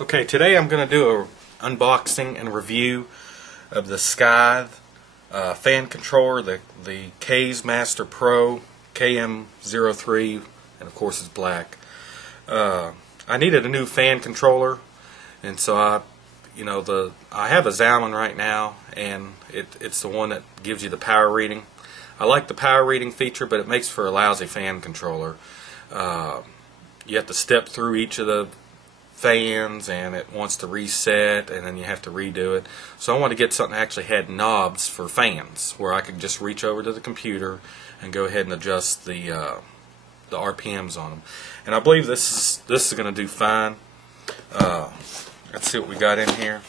Okay, today I'm going to do an unboxing and review of the SCYTHE Fan Controller, the KazeMasterPRO KM03, and of course it's black. I needed a new fan controller, and so I have a Zalman right now, and it's the one that gives you the power reading. I like the power reading feature, but it makes for a lousy fan controller. You have to step through each of the fans, and it wants to reset, and then you have to redo it. So I want to get something that actually had knobs for fans, where I could just reach over to the computer and go ahead and adjust the RPMs on them. And I believe this is going to do fine. Let's see what we got in here.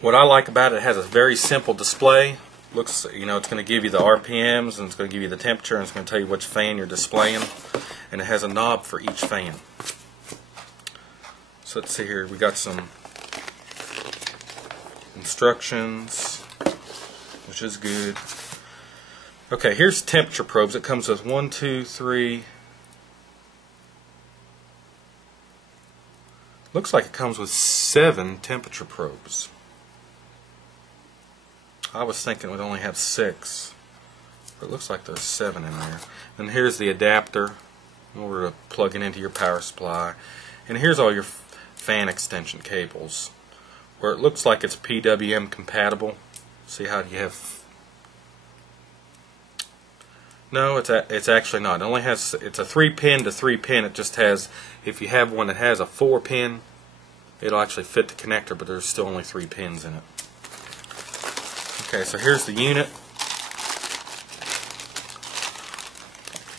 What I like about it has a very simple display. Looks, it's going to give you the RPMs, and it's going to give you the temperature, and it's going to tell you which fan you're displaying, and it has a knob for each fan. So let's see here, we got some instructions, which is good. Okay, here's temperature probes. It comes with 1, 2, 3. Looks like it comes with 7 temperature probes. I was thinking it would only have 6, but it looks like there's 7 in there. And here's the adapter in order to plug it into your power supply. And here's all your fan extension cables, where it looks like it's PWM compatible. See how you have... No, it's actually not. It only has, it's a 3-pin to 3-pin. It just has, if you have one that has a 4-pin, it'll actually fit the connector, but there's still only 3 pins in it. Okay, so here's the unit.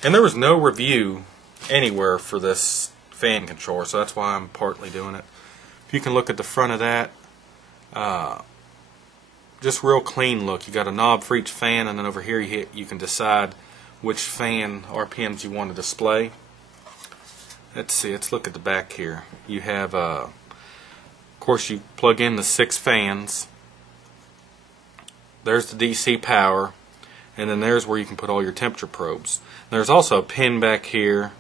And there was no review anywhere for this fan controller, so that's why I'm partly doing it. If you can look at the front of that, just real clean look. You got a knob for each fan, and then over here you can decide which fan RPMs you want to display. Let's see, let's look at the back here. You have, of course, you plug in the 6 fans. There's the DC power, and then there's where you can put all your temperature probes. There's also a pin back here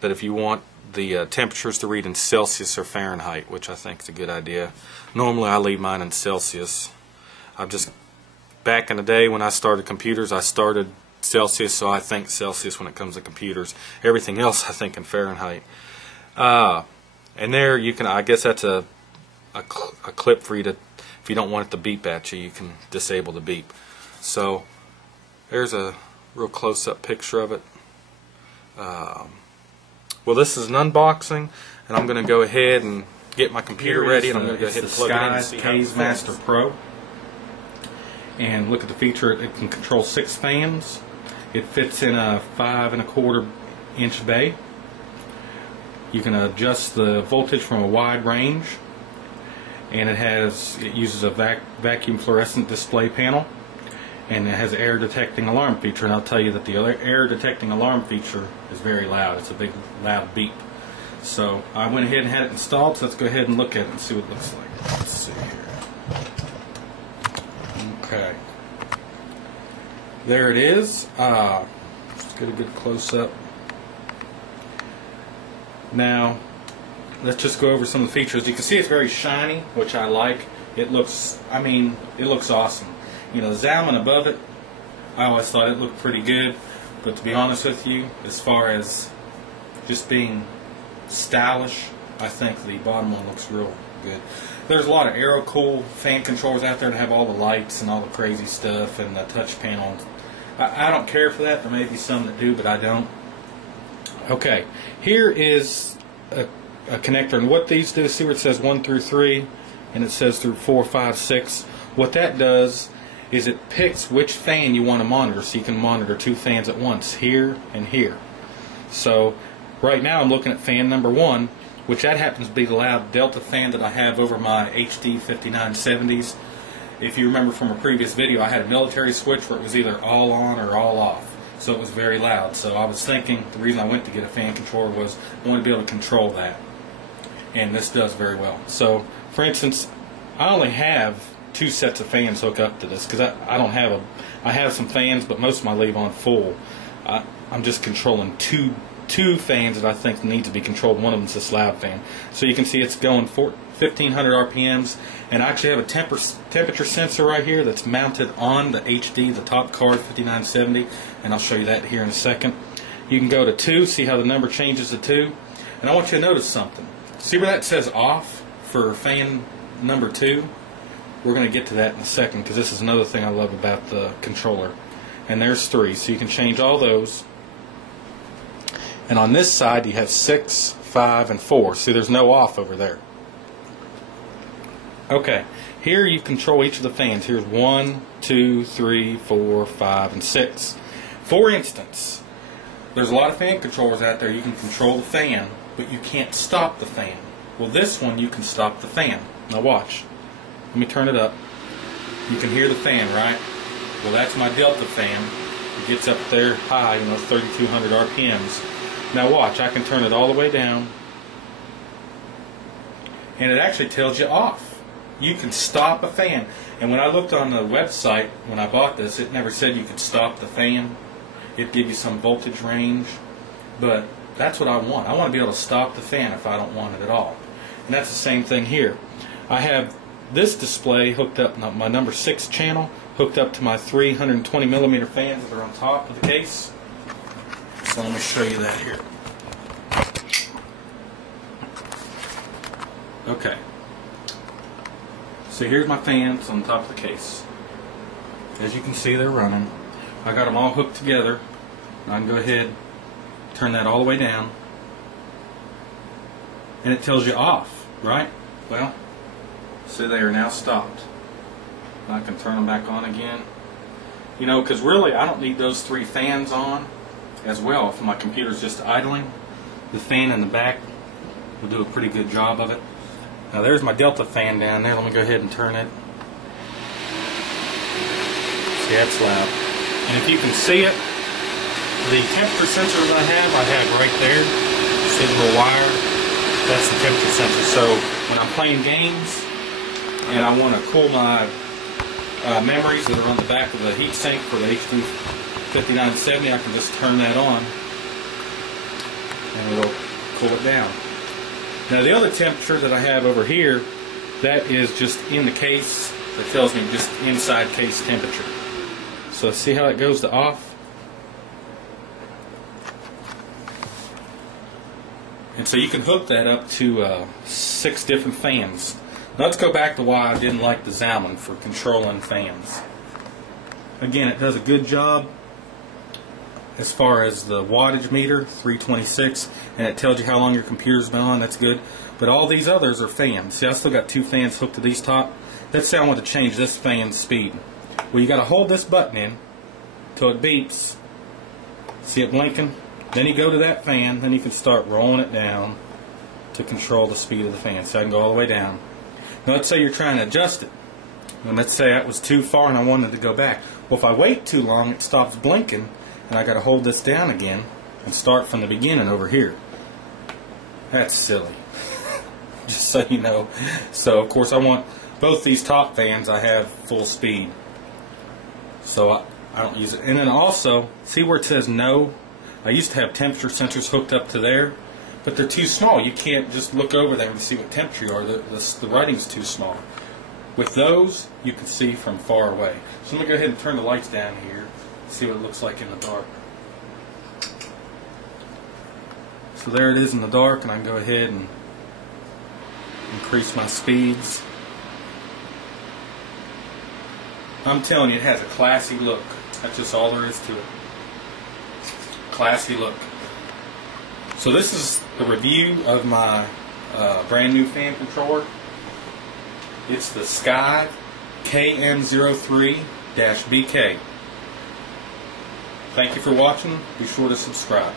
that if you want the temperatures to read in Celsius or Fahrenheit, which I think is a good idea. Normally I leave mine in Celsius. Back in the day when I started computers, I started Celsius, so I think Celsius when it comes to computers. Everything else I think in Fahrenheit. And there you can, I guess that's a clip for you to, if you don't want it to beep at you, you can disable the beep. So there's a real close-up picture of it. Well, this is an unboxing, and I'm going to go ahead and get my computer ready, and I'm going to go ahead and plug it in and see how it works. KazeMasterPRO. And look at the feature. It can control 6 fans. It fits in a 5 1/4 inch bay. You can adjust the voltage from a wide range. And it uses a vacuum fluorescent display panel, and it has an air detecting alarm feature. And I'll tell you that the air detecting alarm feature is very loud. It's a big loud beep. So I went ahead and had it installed, so let's go ahead and look at it and see what it looks like. Let's see here. Okay, there it is. Let's get a good close-up. Now let's just go over some of the features. You can see it's very shiny, which I like. It looks awesome. The Zalman above it, I always thought it looked pretty good, but to be honest with you, as far as just being stylish, I think the bottom one looks real good. There's a lot of AeroCool fan controllers out there that have all the lights and all the crazy stuff and the touch panel. I don't care for that. There may be some that do, but I don't. Okay, here is a connector, and what these do, see where it says 1 through 3 and it says through 4, 5, 6. What that does is it picks which fan you want to monitor, so you can monitor 2 fans at once, here and here. So right now I'm looking at fan number 1, which that happens to be the loud Delta fan that I have over my HD 5970s. If you remember from a previous video, I had a military switch where it was either all on or all off, so it was very loud. So I was thinking the reason I went to get a fan controller was I wanted to be able to control that, and this does very well. So for instance, I only have 2 sets of fans hooked up to this, because I have some fans, but most of them I leave on full. I'm just controlling 2 two fans that I think need to be controlled. One of them is this loud fan. So you can see it's going 1500 RPMs, and I actually have a temperature sensor right here that's mounted on the HD, the top card 5970, and I'll show you that here in a second. You can go to 2, see how the number changes to 2, and I want you to notice something. See where that says off for fan number 2? We're going to get to that in a second, because this is another thing I love about the controller. And there's 3, so you can change all those. And on this side you have 6, 5, and 4. See, there's no off over there. Okay, here you control each of the fans. Here's 1, 2, 3, 4, 5, and 6. For instance, there's a lot of fan controllers out there. You can control the fan, but you can't stop the fan. Well, this one you can stop the fan. Now watch. Let me turn it up. You can hear the fan, right? Well, that's my delta fan. It gets up there high, 3,200 RPMs. Now watch, I can turn it all the way down, and it actually tells you off. You can stop a fan. And when I looked on the website when I bought this, it never said you could stop the fan. It'd give you some voltage range, but that's what I want. I want to be able to stop the fan if I don't want it at all. And that's the same thing here. I have this display hooked up, my number 6 channel, hooked up to my 320mm fans that are on top of the case. So let me show you that here. Okay. So here's my fans on top of the case. As you can see, they're running. I got them all hooked together. I can go ahead, turn that all the way down, and it tells you off, right? Well, see, they are now stopped. I can turn them back on again. Because really I don't need those 3 fans on as well. If my computer's just idling, the fan in the back will do a pretty good job of it. Now there's my delta fan down there. Let me go ahead and turn it. See, that's loud. And if you can see it, the temperature sensor that I have right there, see the little wire? That's the temperature sensor. So when I'm playing games and I want to cool my memories that are on the back of the heat sink for the HD 5970, I can just turn that on and it'll cool it down. Now the other temperature that I have over here, that is just in the case. It tells me just inside case temperature. So see how it goes to off? And so you can hook that up to 6 different fans. Now let's go back to why I didn't like the Zalman for controlling fans. Again, it does a good job as far as the wattage meter, 326, and it tells you how long your computer's been on. That's good. But all these others are fans. See, I still got 2 fans hooked to these top. Let's say I want to change this fan's speed. Well, you got to hold this button in till it beeps. See it blinking? Then you go to that fan, then you can start rolling it down to control the speed of the fan. So I can go all the way down. Now let's say you're trying to adjust it. And let's say that was too far and I wanted to go back. Well, if I wait too long, it stops blinking, and I got to hold this down again and start from the beginning over here. That's silly. Just so you know. So of course I want both these top fans, I have full speed. So I don't use it. And then also, see where it says no? I used to have temperature sensors hooked up to there, but they're too small. You can't just look over there to see what temperature you are. The writing's too small. With those, you can see from far away. So let me go ahead and turn the lights down here, see what it looks like in the dark. So there it is in the dark, and I can go ahead and increase my speeds. I'm telling you, it has a classy look. That's just all there is to it. Classy look. So this is the review of my brand new fan controller. It's the SCYTHE KM03-BK. Thank you for watching. Be sure to subscribe.